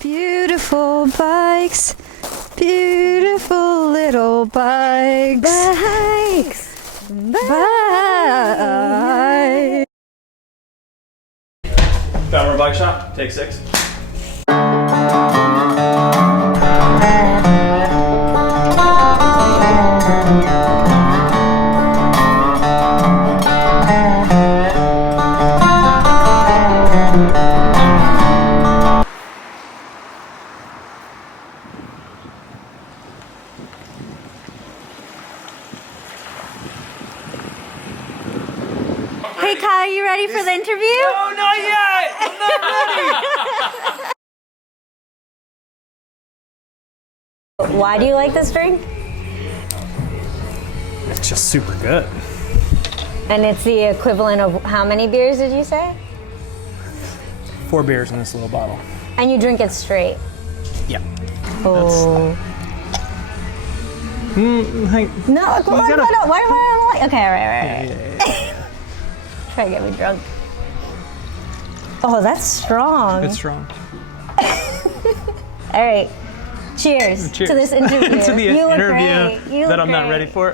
Beautiful bikes, beautiful little bikes. Bikes. Bye. Belmar Bike Shop, take 6. Hey Kyle, you ready for the interview? Oh, not yet! I'm not ready! Why do you like this drink? It's just super good. And it's the equivalent of how many beers did you say? 4 beers in this little bottle. And you drink it straight. Yeah. Oh. No, why? Okay, all right. Yeah. Try to get me drunk. Oh, that's strong. It's strong. All right. Cheers, Cheers. to this interview. To the you look interview great. You that look I'm not great. ready for.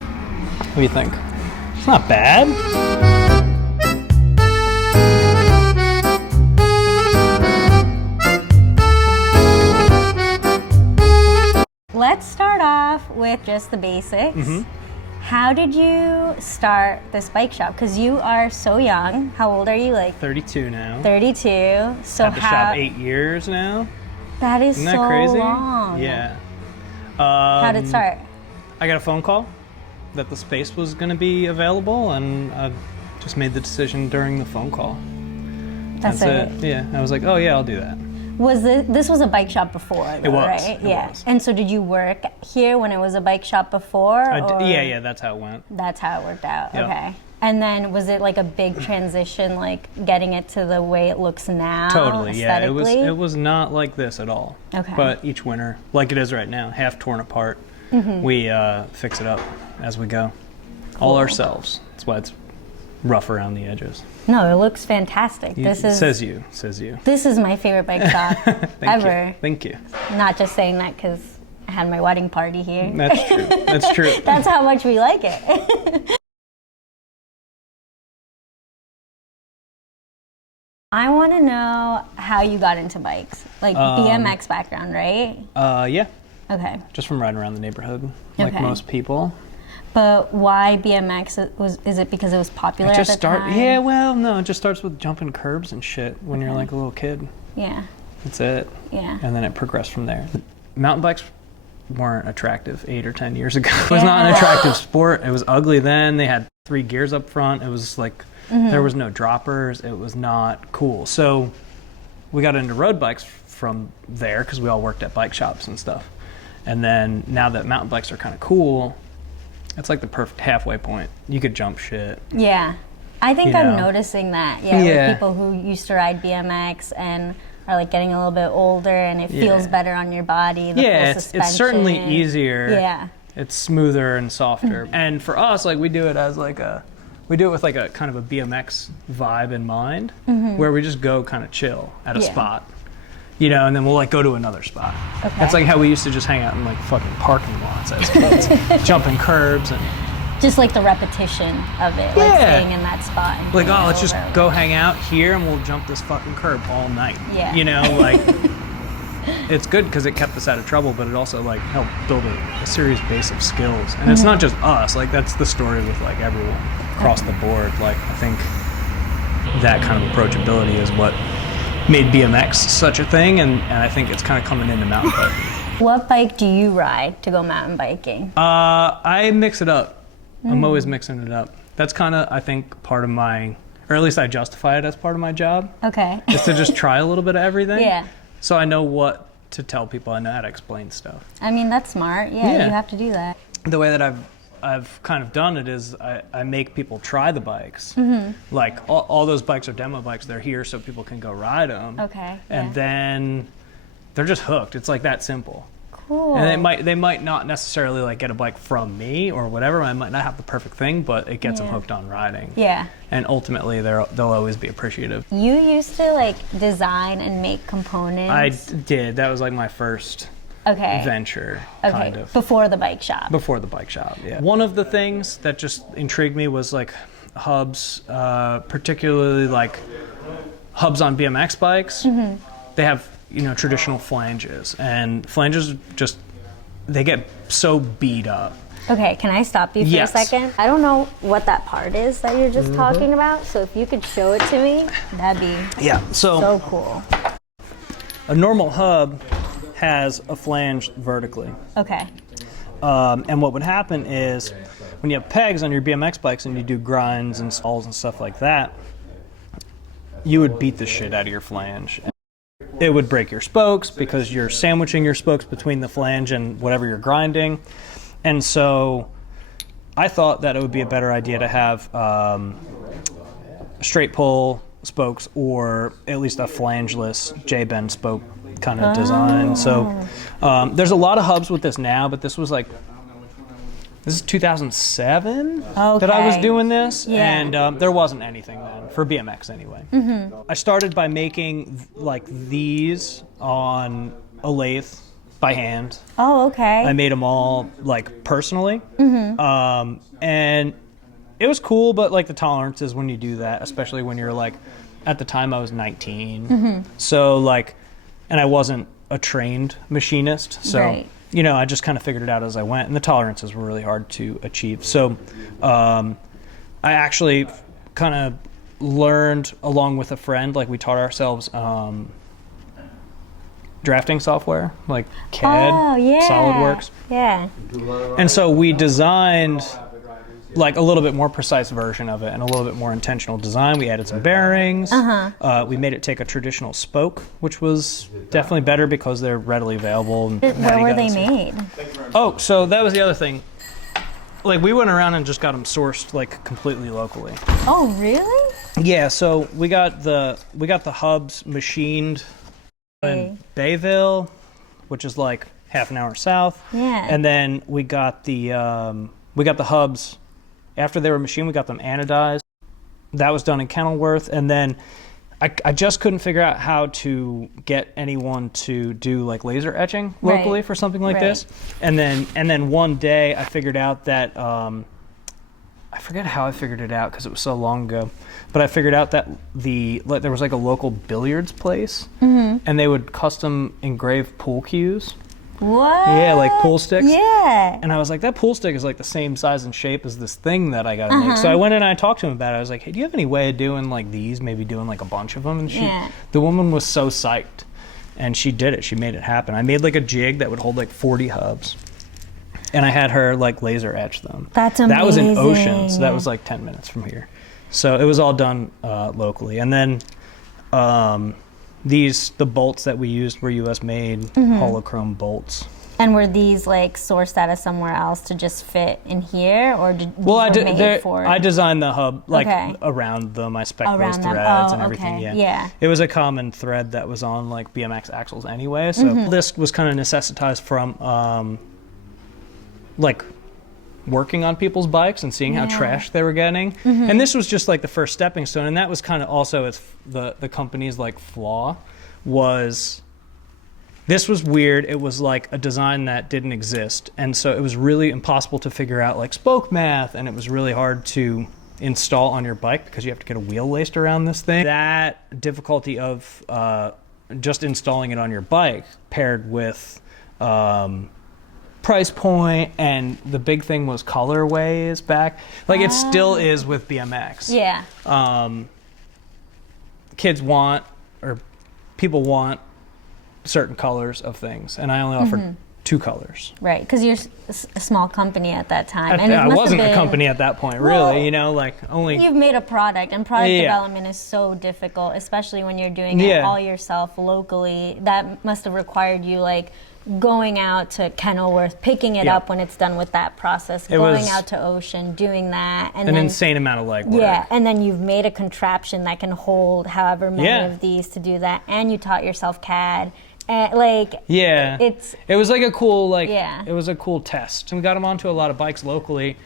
What do you think? It's not bad. Let's start off with just the basics. How did you start this bike shop? Because you are so young. How old are you? Like 32 now. 32. So Had the shop 8 years now. That is Isn't so that crazy? long. Yeah. How did it start? I got a phone call that the space was going to be available, and I just made the decision during the phone call. That's it. Yeah. I was like, oh yeah, I'll do that. Was this was a bike shop before, though, It was. right? It Yeah. was. And so did you work here when it was a bike shop before? Or Yeah, that's how it went. That's how it worked out. Yep. Okay. And then was it like a big transition, like getting it to the way it looks now? Totally, yeah. Aesthetically? It was not like this at all. Okay. But each winter, like it is right now, half torn apart, we fix it up as we go. All ourselves. That's why it's rough around the edges. No, it looks fantastic. Says you. This is my favorite bike shop ever. Thank you. Not just saying that because I had my wedding party here. That's true. That's true. That's how much we like it. I want to know how you got into bikes, like BMX background, right? Yeah. Okay. Just from riding around the neighborhood, like Okay. most people. But why BMX? Is it because it was popular at the time? Yeah, well, no, it just starts with jumping curbs and shit when you're like a little kid. Yeah. That's it. Yeah. And then it progressed from there. Mountain bikes weren't attractive 8 or 10 years ago. It was not an attractive sport. It was ugly then. They had 3 gears up front. It was like, there was no droppers. It was not cool. So we got into road bikes from there because we all worked at bike shops and stuff. And then now that mountain bikes are kind of cool, it's like the perfect halfway point. You could jump shit. Yeah. I think You I'm know. noticing that. Yeah, Yeah. with people who used to ride BMX and are like getting a little bit older and it feels better on your body. The full It's certainly suspension. easier. Yeah. It's smoother and softer. And for us, like we do it as like we do it with like a kind of a BMX vibe in mind, where we just go kind of chill at a spot, you know, and then we'll like go to another spot. Okay. That's like how we used to just hang out in like fucking parking lots as kids, jumping curbs and Just like the repetition of it, like staying in that spot. And like, doing oh, it let's just over and go over. hang out here and we'll jump this fucking curb all night. Yeah. You know, like it's good because it kept us out of trouble, but it also like helped build a serious base of skills. And it's not just us, like that's the story with like everyone across the board. Like I think that kind of approachability is what made BMX such a thing, and I think it's kind of coming into mountain biking. What bike do you ride to go mountain biking? I mix it up. I'm always mixing it up. That's kind of, I think, part of my, or at least I justify it as part of my job, Okay. is to just try a little bit of everything. Yeah. So I know what to tell people. I know how to explain stuff. I mean, that's smart. Yeah, Yeah. you have to do that. The way that I've kind of done it is I make people try the bikes. Like all those bikes are demo bikes. They're here so people can go ride them. Okay. And then they're just hooked. It's like that simple. cool. And they might not necessarily like get a bike from me or whatever. I might not have the perfect thing, but it gets them hooked on riding. Yeah. And ultimately, they'll always be appreciative. You used to like design and make components. I did. That was like my first venture, kind of. Before the bike shop. Before the bike shop, yeah. One of the things that just intrigued me was like hubs, particularly like hubs on BMX bikes. They have, traditional flanges, and flanges just, they get so beat up. Okay, can I stop you for a second? I don't know what that part is that you're just talking about, so if you could show it to me, that'd be so cool. A normal hub has a flange vertically. Okay. And what would happen is when you have pegs on your BMX bikes and you do grinds and stalls and stuff like that, you would beat the shit out of your flange. It would break your spokes because you're sandwiching your spokes between the flange and whatever you're grinding. And so I thought that it would be a better idea to have straight pull spokes or at least a flangeless J-bend spoke kind of design. So there's a lot of hubs with this now, but this is 2007 that I was doing this, and there wasn't anything then, for BMX anyway. I started by making like these on a lathe by hand. Oh, okay. I made them all like personally, and it was cool, but like the tolerances when you do that, especially when you're like, at the time I was 19, so like, and I wasn't a trained machinist, so I just kind of figured it out as I went, and the tolerances were really hard to achieve. So I actually kind of learned along with a friend, like we taught ourselves drafting software, like CAD, SolidWorks. Yeah. And so we designed like a little bit more precise version of it and a little bit more intentional design. We added some bearings. We made it take a traditional spoke, which was definitely better because they're readily available. Where were they made? Oh, so that was the other thing. Like we went around and just got them sourced like completely locally. Oh, really? Yeah. So we got the hubs machined in Bayville, which is like half an hour south. Yeah. And then we got the hubs. After they were machined, we got them anodized. That was done in Kenilworth. And then I just couldn't figure out how to get anyone to do like laser etching locally for something like this. And then one day I figured out that, I forget how I figured it out because it was so long ago, but I figured out that there was like a local billiards place, and they would custom engrave pool cues. What? Yeah, like pool sticks. Yeah. And I was like, that pool stick is like the same size and shape as this thing that I gotta make. So I went in and I talked to him about it. I was like, hey, do you have any way of doing like these? Maybe doing like a bunch of them? And the woman was so psyched. And she did it. She made it happen. I made like a jig that would hold like 40 hubs. And I had her like laser etch them. That's amazing. That was in Ocean, so that was like 10 minutes from here. So it was all done locally. And then the bolts that we used were US made holochrome bolts. And were these like sourced out of somewhere else to just fit in here, or did I designed the hub like around them. I spec those threads and everything. Yeah, it was a common thread that was on like BMX axles anyway. So this was kind of necessitized from like working on people's bikes and seeing how trashed they were getting. And this was just like the first stepping stone. And that was kind of also the company's like flaw was. This was weird. It was like a design that didn't exist. And so it was really impossible to figure out like spoke math, and it was really hard to install on your bike because you have to get a wheel laced around this thing. That difficulty of just installing it on your bike paired with price point, and the big thing was colorways back. Like it still is with BMX. Yeah. Kids want, or people want, certain colors of things, and I only offered 2 colors. Right, because you're a small company at that time. I wasn't a company at that point, really. Like only. You've made a product, and product development is so difficult, especially when you're doing it all yourself locally. That must have required you like going out to Kenilworth, picking it up when it's done with that process, going out to Ocean, doing that, and an then, insane amount of legwork. Yeah, and then you've made a contraption that can hold however many of these to do that, and you taught yourself CAD. And like, yeah, it was like a cool it was a cool test. And we got him onto a lot of bikes locally,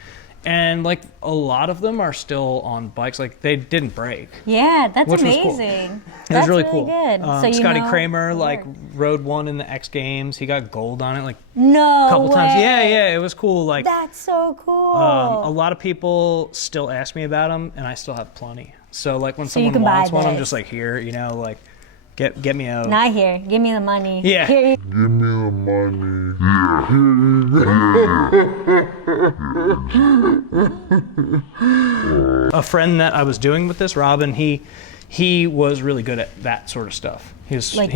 and like a lot of them are still on bikes. Like they didn't break. Yeah, that's amazing. Was cool. That's it was really cool. Good. So Scotty Kramer like rode one in the X Games. He got gold on it like a couple times. Yeah, it was cool. Like that's so cool. A lot of people still ask me about them, and I still have plenty. So like when someone wants one, I'm just like, here, you know, like get me out. Not here. Give me the money. Yeah. Here. Give me the money. A friend that I was doing with this, Robin, he was really good at that sort of stuff. He's smart.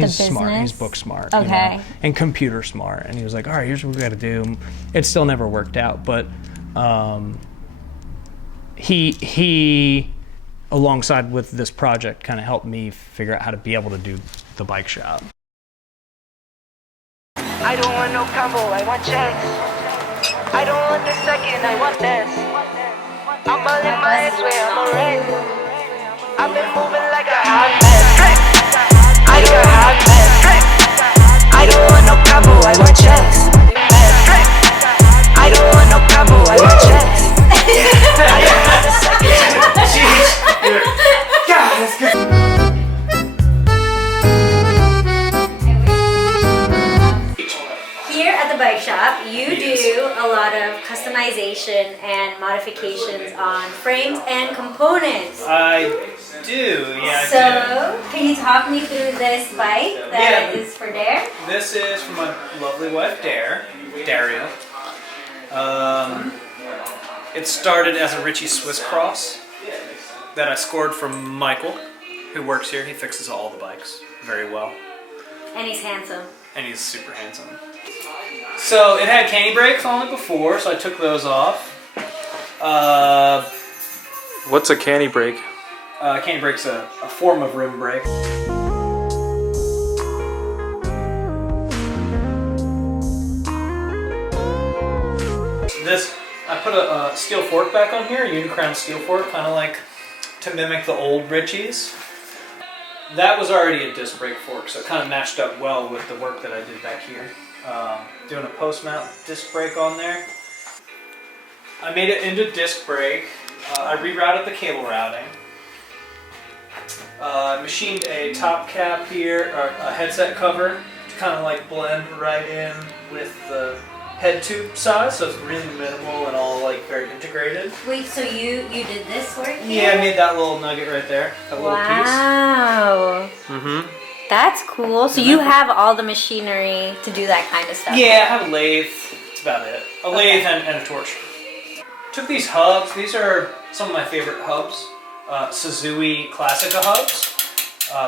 He's book smart. Okay. You know, and computer smart. And he was like, all right, here's what we got to do. It still never worked out, but he alongside with this project kind of helped me figure out how to be able to do the bike shop. I don't want no combo, I want checks. I don't want the second, I want this. I'm all in my ex way, I'm a wreck. I've been moving like a hot mess. I got hot mess. I don't want no combo, I want checks. I don't want no combo, I want checks. I don't want the second. God, that's good. Here at the bike shop, you do a lot of customization and modifications on frames and components. I do, yeah. So, can you talk me through this bike that is for Dare? This is for my lovely wife, Daria. It started as a Ritchie Swiss Cross that I scored from Michael, who works here. He fixes all the bikes very well. And he's handsome. And he's super handsome. So it had candy brakes on it before, so I took those off. What's a candy brake? Candy brake's a form of rim brake. I put a steel fork back on here, a unicrown steel fork, kind of like to mimic the old Ritchies. That was already a disc brake fork, so it kind of matched up well with the work that I did back here. Doing a post mount disc brake on there. I made it into disc brake. I rerouted the cable routing. Machined a top cap here, or a headset cover, to kind of like blend right in with the head tube size, so it's really minimal and all like very integrated. Wait, so you did this work here? Yeah, I made that little nugget right there, that little piece. Wow. Mm-hmm. That's cool. So you have all the machinery to do that kind of stuff? Yeah, I have a lathe. That's about it. A lathe and a torch. Took these hubs. These are some of my favorite hubs. Suzui Classica hubs,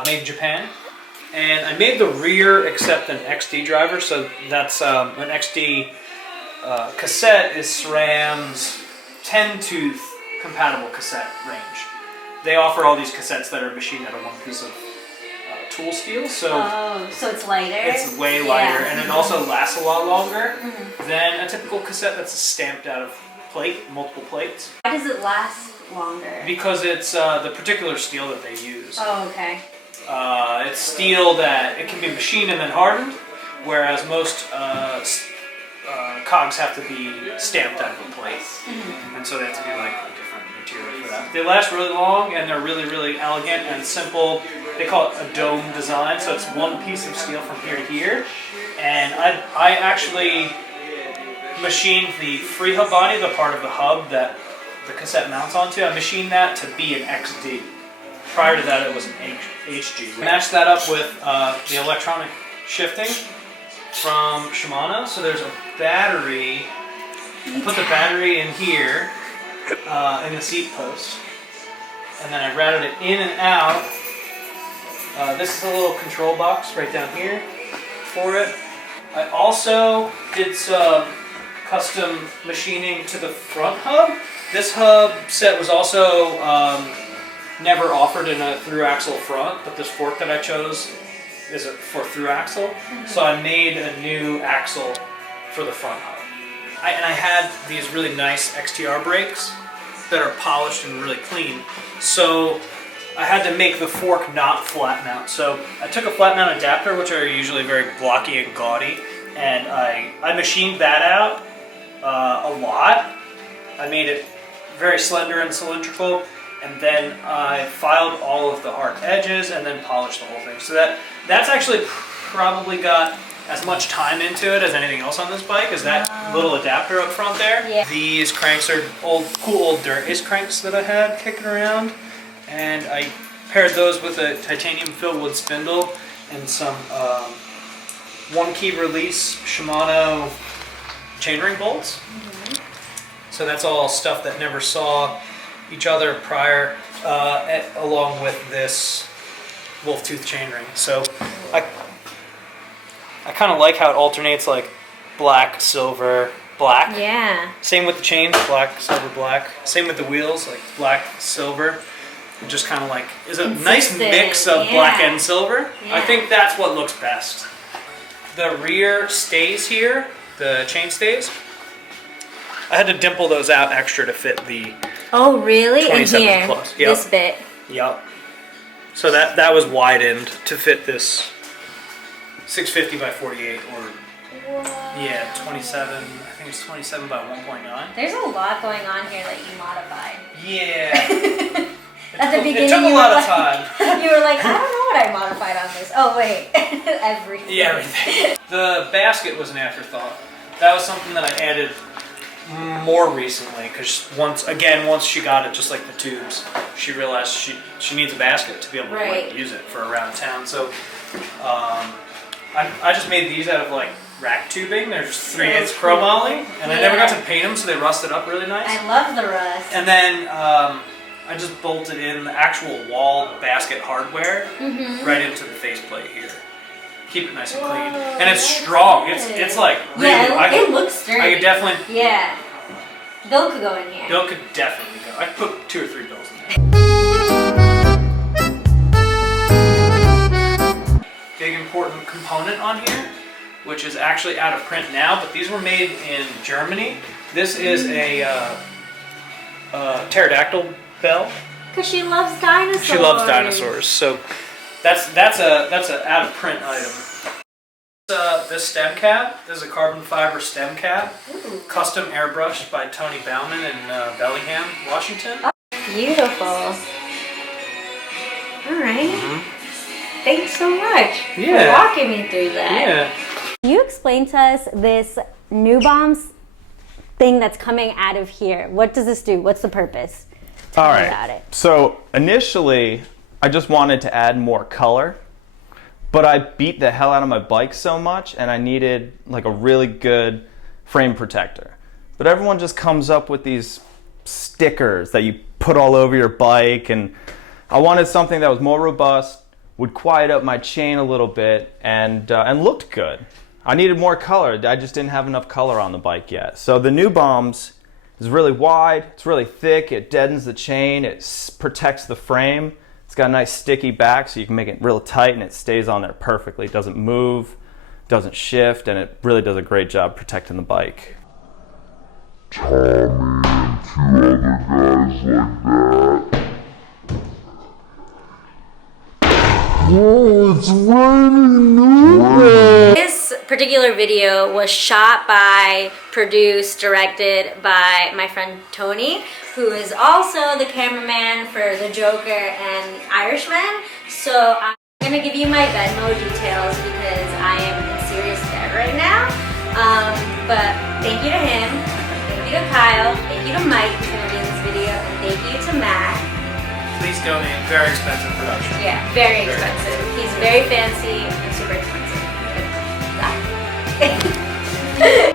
made in Japan. And I made the rear except an XD driver. So that's an XD cassette is SRAM's 10-tooth compatible cassette range. They offer all these cassettes that are machined out of one piece of tool steel, so so it's lighter. It's way lighter, and it also lasts a lot longer than a typical cassette that's stamped out of multiple plates. Why does it last longer? Because it's the particular steel that they use. Oh, okay. It's steel that it can be machined and then hardened, whereas most cogs have to be stamped out of a plate, and so they have to be like a different material for that. They last really long, and they're really, really elegant and simple. They call it a dome design, so it's one piece of steel from here to here. And I actually machined the free hub body, the part of the hub that the cassette mounts onto. I machined that to be an XD. Prior to that, it was an HG. Matched that up with the electronic shifting from Shimano. So there's a battery. I put the battery in here in the seat post, and then I routed it in and out. This is a little control box right down here for it. I also did some custom machining to the front hub. This hub set was also never offered in a through axle front, but this fork that I chose is for through axle. So I made a new axle for the front hub. And I had these really nice XTR brakes that are polished and really clean. So I had to make the fork not flat mount. So I took a flat mount adapter, which are usually very blocky and gaudy, and I machined that out a lot. I made it very slender and cylindrical, and then I filed all of the hard edges and then polished the whole thing. So that's actually probably got as much time into it as anything else on this bike, is that little adapter up front there. Yeah. These cranks are cool old dirt ace cranks that I had kicking around, and I paired those with a titanium fill wood spindle and some one key release Shimano chainring bolts. So that's all stuff that never saw each other prior, along with this wolf tooth chainring. So I kind of like how it alternates like black, silver, black. Yeah. Same with the chains, black, silver, black. Same with the wheels, like black, silver. It just kind of like is a nice mix of black and silver. Yeah. I think that's what looks best. The rear stays here, the chain stays. I had to dimple those out extra to fit the Oh, really? In 27 here, plus. Yep. this bit. Yep. So that was widened to fit this 650 by 48 or yeah, 27. I think it's 27 by 1.9. There's a lot going on here that you modified. Yeah. At the beginning, it took a you lot were of time. You were like, I don't know what I modified on this. Oh wait, everything. Yeah, everything. The basket was an afterthought. That was something that I added more recently because once she got it, just like the tubes, she realized she needs a basket to be able to like, use it for around town. So I just made these out of like rack tubing. They're just 3/8 chromoly, and I never got to paint them, so they rusted up really nice. I love the rust. And then I just bolted in the actual wall basket hardware right into the faceplate here. Keep it nice and clean, and it's strong. It's like really. It looks sturdy. I could definitely. Yeah. Bill could go in here. Bill could definitely go. I could put 2 or 3 bills in there. Big important component on here, which is actually out of print now, but these were made in Germany. This is a pterodactyl bell. Because she loves dinosaurs. She loves dinosaurs, so that's a out of print item. This stem cap. This is a carbon fiber stem cap, custom airbrushed by Tony Bauman in Bellingham, Washington. Oh, beautiful. All right. Thanks so much for walking me through that. Yeah. Can you explain to us this New Bombs thing that's coming out of here? What does this do? What's the purpose? Tell me about it. So initially, I just wanted to add more color, but I beat the hell out of my bike so much, and I needed like a really good frame protector. But everyone just comes up with these stickers that you put all over your bike, and I wanted something that was more robust, would quiet up my chain a little bit, and looked good. I needed more color. I just didn't have enough color on the bike yet. So the New Bombs is really wide, it's really thick, it deadens the chain, it protects the frame. It's got a nice sticky back so you can make it real tight and it stays on there perfectly. It doesn't move, doesn't shift, and it really does a great job protecting the bike. Tommy and 2 other guys like that. Whoa, it's raining new. This particular video was shot by, produced, directed by my friend Tony, who is also the cameraman for The Joker and Irishman. So I'm gonna give you my Venmo details because I am in serious debt right now. But thank you to him, thank you to Kyle, thank you to Mike who's gonna be in this video, and thank you to Matt. Please donate. Very expensive production. Yeah, very expensive. He's very fancy and super expensive. Yeah.